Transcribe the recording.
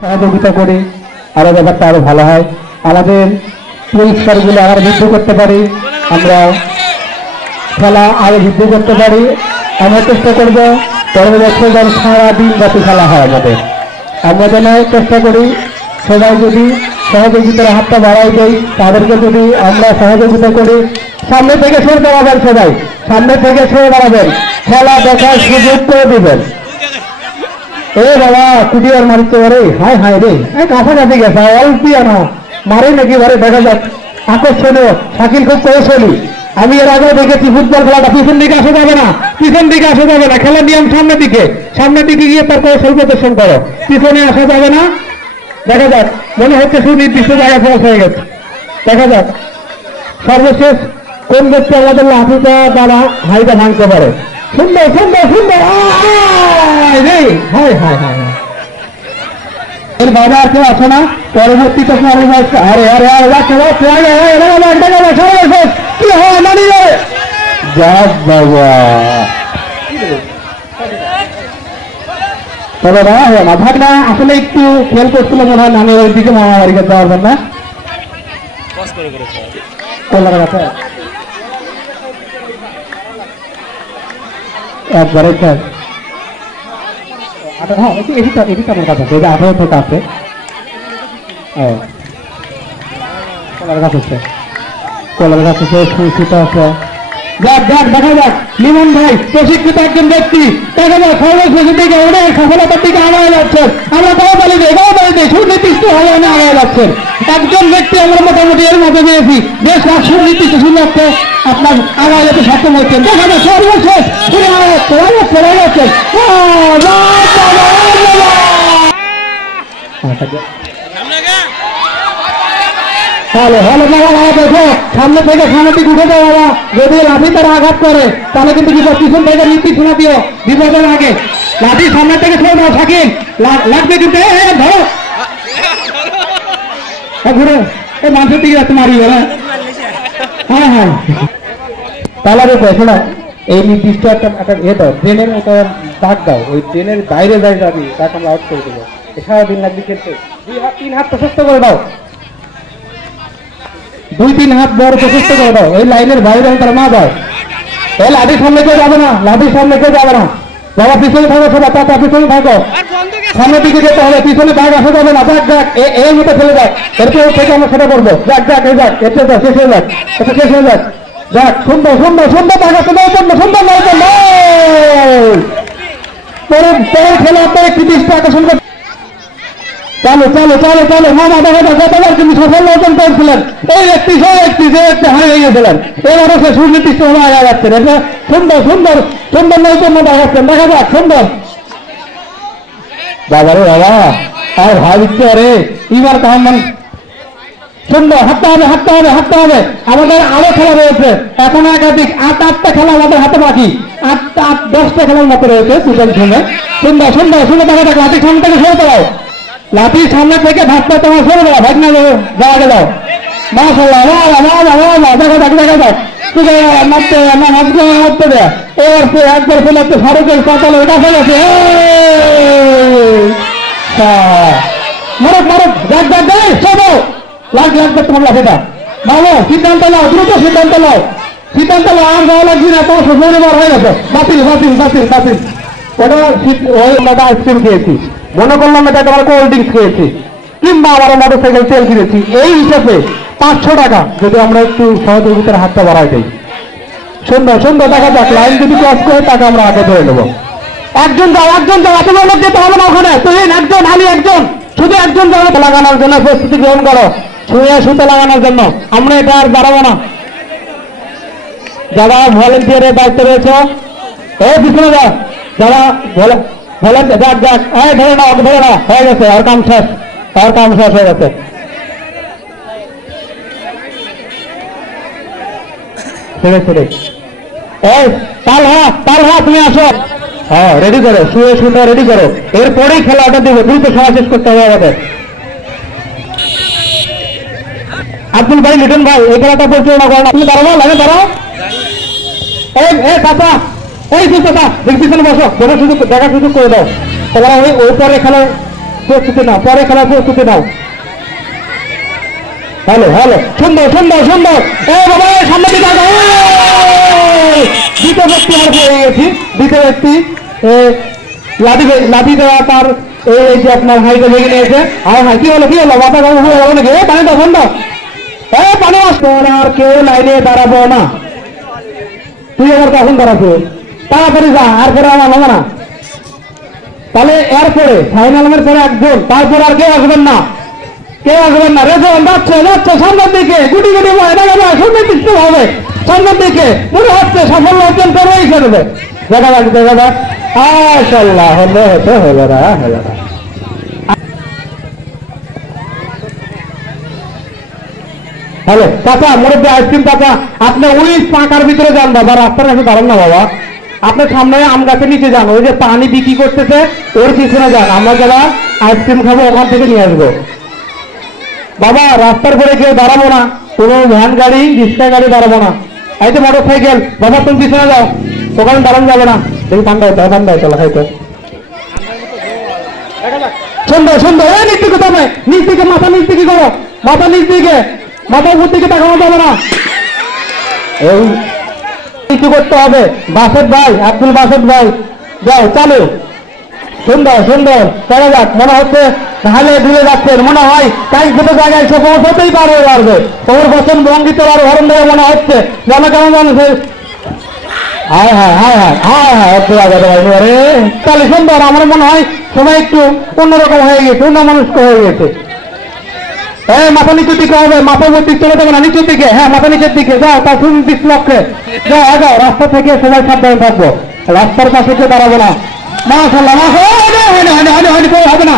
সহযোগিতা করে আরো ব্যাপারটা আরো ভালো হয়। আমাদের পুরস্কারগুলো আরো বৃদ্ধি করতে পারি, আমরা খেলা আরো বৃদ্ধি করতে পারি। আমরা চেষ্টা করব পরের বছর যেন সারাদিন ব্যাপী খেলা হয় আমাদের। আমরা যেন চেষ্টা করি সবাই যদি সহযোগিতার হাতটা বাড়াই দেয়, তাদেরকে যদি আমরা সহযোগিতা করি, সামনে থেকে সরে দাঁড়াবেন, সবাই সামনে থেকে সরে দাঁড়াবেন, খেলা দেখার সুযোগ করে দিবেন। এ বাবা কুটিয়ার মারতে পারে, হায় হায় রে, কাছাকাছি গেছে, অল্প না মারে নাকি বারে, দেখা যাক আকর্ষণীয়। শাকিল খুব কৌশলী, আমি এর আগেও দেখেছি ফুটবল খেলাটা পিছন দিকে আসা যাবে না, পিছন দিকে আসা যাবে না, খেলার নিয়ম সামনের দিকে, সামনের দিকে গিয়ে তার কৌশল প্রদর্শন করো, পিছনে আসা যাবে না। দেখা যাক, মনে হচ্ছে সুনির্দিষ্ট জায়গায় ফলস হয়ে গেছে, দেখা যাক সর্বশেষ কোন ব্যক্তি আমাদের লাঠিটা দ্বারা হাইটা ভাঙতে পারে। সুন্দর সুন্দর সুন্দর, হায় হায় হায়, এর বাইরে আর কেউ আসে না। পরবর্তীতে আরে আরে কি হয় নানি রে, যাক বাবা তবে না হয় না, ভাগ না আসলে একটু খেয়াল করছিল মনে হয়, নানি ওই দিকে মামা বাড়ি করতে পারবেন না। কল্যাণ আছে একবারে স্যার, হ্যাঁ এটি কেমন কাজ আছে, এটা 18 থেকে আছে, কলার গাছ আছে, কলার গাছ আছে, সুতা আছে। যাক যাক, দেখা যাক লিমন ভাই প্রশিক্ষিত একজন ব্যক্তি, দেখা যাক সর্বশেষের দিকে অনেক সফলতার দিকে আগায় যাচ্ছেন। আমরা গৌবালিতে সুনির্দিষ্ট ভাবে অনেক আগায় যাচ্ছেন একজন ব্যক্তি, আমরা মোটামুটি এর মধ্যে পেয়েছি যে সুনির্দিষ্ট সুলক্ষ্যে আপনার আগায় যেতে সক্ষম হচ্ছেন। দেখা যাক সর্বশেষ চলে যাচ্ছেন। হলো হলো দেখো সামনে থেকে সামনে দিকে উঠে যাও বাবা, যদি লাঠি তারা আঘাত করে তাহলে কিন্তু বিপদ, পিছন থেকে নীতি শোনা দিও বিপদের আগে। লাঠি সামনে থেকে ছেড়ে দাও, শাকিল লাগবে কিন্তু, ধরো ঘুরে এই মানুষের দিকে একটু মারি। হ্যাঁ হ্যাঁ, তাহলে দেখো না এই নির্দিষ্ট একটা ইয়ে দাও, ট্রেনের মতো দাগ দাও, ওই ট্রেনের বাইরে যাই যাবি তাকে আমরা আউট করে দেবো। সারাদিন লাগবে খেলতে, 2 হাত প্রশস্ত করে দাও, 2-3 হাত বড় প্রশস্ত করে দাও, এই লাইনের বাইরে তার মা দাও। এই লাঠির সামনে কেউ যাবে না, লাঠির সামনে কেউ যাবে না বাবা, পিছনে থাকো সবাই, তার পিছনে থাকো, সামনের দিকে যেতে হবে, পিছনে দাগ আসা যাবে না। যাক যাক এই মতো ফেলে যাক, এরপর থেকে আমরা সেটা করবো। যাক যাক এই যাক, এর যাক শেষ হয়ে যাক, এটা শেষ হয়ে যাক। যাক সুন্দর সুন্দর সুন্দর দাগ আছে, সুন্দর পরের খেলা আপনার একটি দৃষ্টি আকর্ষণ করতে। চলো চলো চলো চলো, মামা দেখা যাক গতবার কিন্তু সাফল্য অর্জন করেছিলেন এই ব্যক্তি, সেই ব্যক্তি যে ব্যক্তি হারিয়ে গিয়েছিলেন, এবারও সে সুনির্দিষ্ট ভাবে আগে যাচ্ছেন। এটা সুন্দর সুন্দর সুন্দর নৈপুণ্য দেখাচ্ছেন, দেখা যাক সুন্দর। বাবা রে বাবা, আর ভাবিচ্ছে আরে এবার কেমন সুন্দর, হাঁটতে হবে হাঁটতে হবে হাঁটতে হবে। আমাদের আরো খেলা রয়েছে এখন, একাধিক 8টা খেলা আমাদের হাতে বাকি, 10টা খেলার মতো রয়েছে সুযোগ শুনে। সুন্দর সুন্দর সুন্দর, দেখা যাক লাঠির সামনে থেকে সরে দাও, লাঠির সামনে থেকে ভাবতে তোমার সরে দাও, ভাগ না যাওয়া গেল। মাশাআল্লাহ, দেখা যাক দেখা যাক, মারতে না মারতে দেয়, এবার একবার ফেলে ফারুকের পাতালে ওটা ফেলেছে, মারক মারক, যাক যাক যাই সবো লাগবে তোমার লাঠিটা। ভালো সিদ্ধান্ত নাও, দ্রুত সিদ্ধান্ত নাও, সিদ্ধান্ত নাও, আর যাওয়া লাগবে না, তোমার শনিবার হয়ে গেছে, বাতিল বাতিল বাতিল বাতিল। ওটা ওই আমরা আইসক্রিম খেয়েছি, মনে করলাম এটা তোমার কোল্ড ড্রিঙ্কস খেয়েছি, কিংবা আমার মোটরসাইকেল তেল কিনেছি, এই হিসেবে 500 টাকা যদি আমরা একটু সহযোগিতার হাতটা বাড়াই দিই। সুন্দর সুন্দর, দেখা যাক লাইন যদি ক্রস করে তাকে আমরা আগে ধরে নেবো। একজন যাও এত লোক যেতে হবে না ওখানে, তুই একজন খালি একজন, শুধু একজন যাবে লাগানোর জন্য প্রস্তুতি গ্রহণ করো, সুতো লাগানোর জন্য। আমরা এটা আর বাড়াবো না, যারা ভলেন্টিয়ারের দায়িত্ব রয়েছে এই পিছনে যা, যারা যাক যাক, এই ধরে না হয়ে গেছে, আর কাম শেষ হয়ে গেছে। ছেড়ে এই তালহা তুমি আসো, হ্যাঁ রেডি করো, শুয়ে রেডি করো, এরপরেই খেলাটা দেবো, দ্রুত সময় শেষ করতে হবে আমাদের। আব্দুল ভাই, লিটন ভাই, এই খেলাটা পরিচালনা করেন, তুমি দাঁড়াবো, লাগে দাঁড়াও, এই চাচা, এই চাচা দেখি পিছনে বসো, দেখার সুযোগ করে দাও। তোমরা ওই পরে খেলা প্রস্তুতি নাও, পরে খেলার প্রস্তুতি নাও। হ্যালো হ্যালো, সুন্দর সুন্দর সুন্দর, এ বাবা সামনে দিকে আগাও। দ্বিতীয় ব্যক্তি আমরা পেয়ে গেছি, দ্বিতীয় ব্যক্তি লাঠি দেওয়া তার এই যে আপনার হাইটে ভেঙে নিয়েছে। আর হ্যাঁ, কি হলো মাথা গাছ হয়ে গেল নাকি? পানি দাও, বন্ধ, পানি আসতো না, আর কেউ লাইনে দাঁড়াবো না। তুই আবার কখন দাঁড়াবো? তাড়াতাড়ি যা, আর পরে আমার নেবো না। তাহলে এরপরে ফাইনালের পরে একজন, তারপর আর কেউ আসবেন না, কেউ আসবেন না। রেজন যাচ্ছে যাচ্ছে সামনের দিকে, গুটি গুটি সামনের দিকে হবে, সামনের দিকে মনে হচ্ছে সাফল্য অর্জন করেই ফেলবে। দেখা যাক দেখা যাক। আশাল্লাহ হলো, হতো হলো না, হলো না। হ্যালো চাচা, মুরব্বী আইসক্রিম চাচা, আপনি ওই পাকার ভিতরে যান বাবা, রাস্তার কাছে দাঁড়ান না বাবা। আপনার সামনে আম গাছের নিচে যান, ওই যে পানি বিক্রি করতেছে ওর পিছনে যান। আমরা যারা আইসক্রিম খাবো ওখান থেকে নিয়ে আসবো। বাবা রাস্তার পরে কেউ দাঁড়াবো না, কোনো ভ্যান গাড়ি রিক্সা গাড়ি দাঁড়াবো না। এই তো মোটর সাইকেল, বাবা তুমি পিছনে যাও, ওখানে দাঁড়ানো যাবে না। দেখি ঠান্ডা হতো, ঠান্ডা হতো খাইতে। সুন্দর সুন্দর, এই নিচ দিকে তবে, নিচ দিকে মাথা নিচ দিকে করো, মাথা নিচ দিকে, মাথা উপর দিকে তাকানো যাবে না। এই কিছু করতে হবে। বাসেদ ভাই, আব্দুল বাসেদ ভাই, যাও চালু। সুন্দর সুন্দর, চলে যাক। মনে হচ্ছে ঢালে ঢুলে যাচ্ছেন, মনে হয় তাই ছোটো জায়গায় সে পৌঁছতেই পারবে। ওর বচন ভঙ্গিতে আর হরণ দেবে মনে হচ্ছে যেন কেমন মানুষ। হায় হায় হায় হায় হায় হায়, তাহলে সুন্দর। আমার মনে হয় সবাই একটু অন্যরকম হয়ে গেছে, অন্য মানুষ হয়ে গেছে। মাথা নিচের দিকে হবে, মাথা উপর দিক চলে যাবে না, নিচের দিকে। হ্যাঁ মাথা নিচের দিকে যাও, তার সুনির্দিষ্ট লক্ষ্যে যাও। যাও রাস্তা থেকে সবাই সাবধানে থাকবো, রাস্তার পাশে কেউ দাঁড়াবো না। মাশাআল্লাহ মাশাআল্লাহ, হবে না